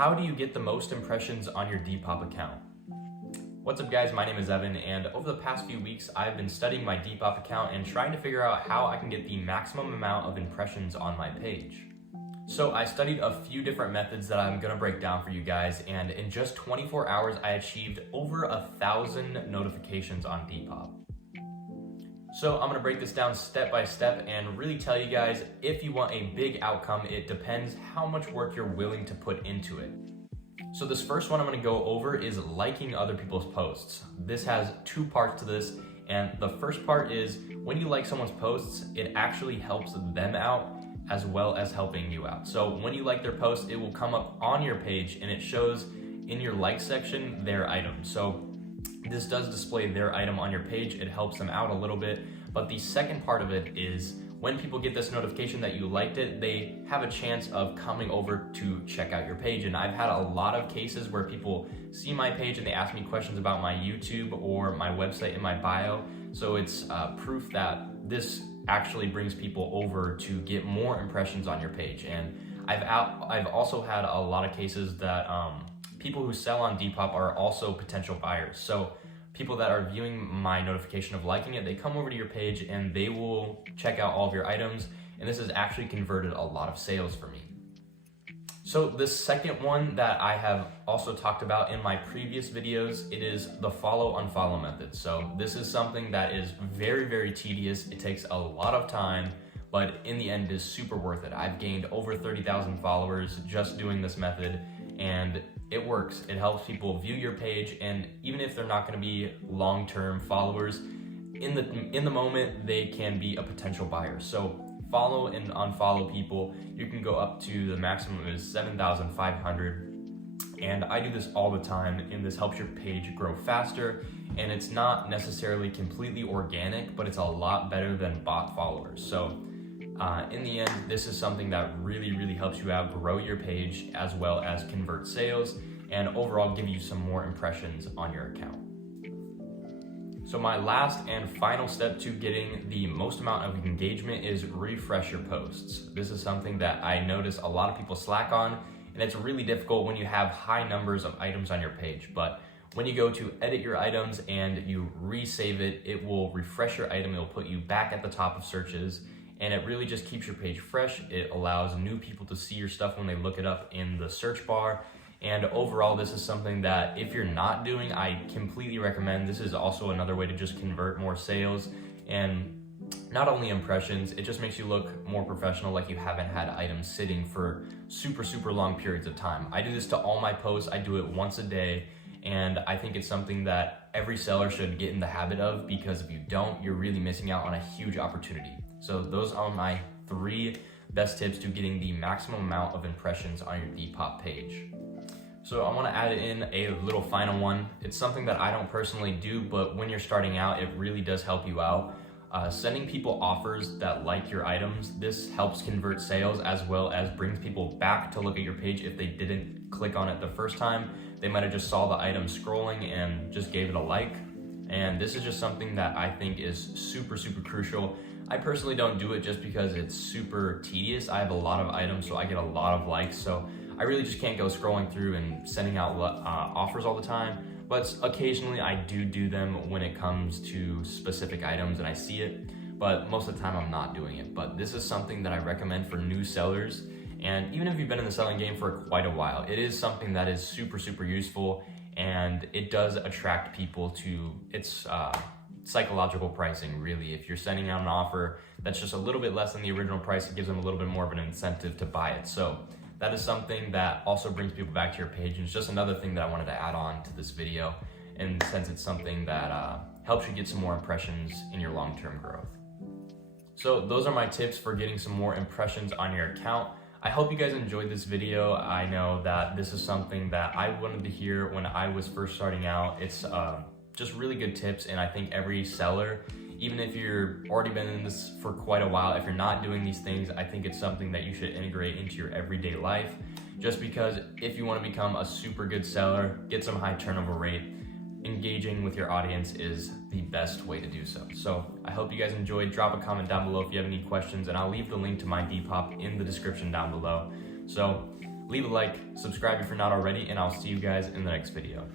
How do you get the most impressions on your Depop account? What's up guys, my name is Evan, and over the past few weeks I've been studying my Depop account and trying to figure out how I can get the maximum amount of impressions on my page. So I studied a few different methods that I'm gonna break down for you guys, and in just 24 hours I achieved over 1,000 notifications on Depop. So I'm gonna break this down step by step and really tell you guys, if you want a big outcome, it depends how much work you're willing to put into it. So this first one I'm gonna go over is liking other people's posts. This has two parts to this, and the first part is when you like someone's posts, it actually helps them out as well as helping you out. So when you like their post, it will come up on your page and it shows in your like section their item. So this does display their item on your page. It helps them out a little bit. But the second part of it is when people get this notification that you liked it, they have a chance of coming over to check out your page. And I've had a lot of cases where people see my page and they ask me questions about my YouTube or my website in my bio. So it's proof that this actually brings people over to get more impressions on your page. And I've also had a lot of cases that people who sell on Depop are also potential buyers. So people that are viewing my notification of liking it, they come over to your page and they will check out all of your items. And this has actually converted a lot of sales for me. So the second one that I have also talked about in my previous videos, it is the follow unfollow method. So this is something that is very, very tedious. It takes a lot of time, but in the end is super worth it. I've gained over 30,000 followers just doing this method, and it works. It helps people view your page, and even if they're not gonna be long-term followers, in the moment, they can be a potential buyer. So follow and unfollow people. You can go up to the maximum is 7,500. And I do this all the time, and this helps your page grow faster. And it's not necessarily completely organic, but it's a lot better than bot followers. So in the end, this is something that really, really helps you out, grow your page, as well as convert sales, and overall give you some more impressions on your account. So my last and final step to getting the most amount of engagement is refresh your posts. This is something that I notice a lot of people slack on, and it's really difficult when you have high numbers of items on your page. But when you go to edit your items and you resave it, it will refresh your item. It'll put you back at the top of searches, and it really just keeps your page fresh. It allows new people to see your stuff when they look it up in the search bar. And overall, this is something that if you're not doing, I completely recommend. This is also another way to just convert more sales and not only impressions, it just makes you look more professional, like you haven't had items sitting for super, super long periods of time. I do this to all my posts. I do it once a day, and I think it's something that every seller should get in the habit of, because if you don't, you're really missing out on a huge opportunity. So those are my 3 best tips to getting the maximum amount of impressions on your Depop page. So I want to add in a little final one. It's something that I don't personally do, but when you're starting out, it really does help you out. Sending people offers that like your items. This helps convert sales as well as brings people back to look at your page if they didn't click on it the first time. They might have just saw the item scrolling and just gave it a like. And this is just something that I think is super, super crucial. I personally don't do it just because it's super tedious. I have a lot of items, so I get a lot of likes. So I really just can't go scrolling through and sending out offers all the time, but occasionally I do them when it comes to specific items and I see it, but most of the time I'm not doing it. But this is something that I recommend for new sellers, and even if you've been in the selling game for quite a while, it is something that is super, super useful, and it does attract people to its psychological pricing, really. If you're sending out an offer that's just a little bit less than the original price, it gives them a little bit more of an incentive to buy it. So that is something that also brings people back to your page, and it's just another thing that I wanted to add on to this video, and since it's something that helps you get some more impressions in your long-term growth. So those are my tips for getting some more impressions on your account. I hope you guys enjoyed this video. I know that this is something that I wanted to hear when I was first starting out. It's just really good tips, and I think every seller, even if you're already been in this for quite a while, if you're not doing these things, I think it's something that you should integrate into your everyday life, just because if you want to become a super good seller, get some high turnover rate, engaging with your audience is the best way to do so. So I hope you guys enjoyed. Drop a comment down below if you have any questions, and I'll leave the link to my Depop in the description down below. So leave a like, subscribe if you're not already, and I'll see you guys in the next video.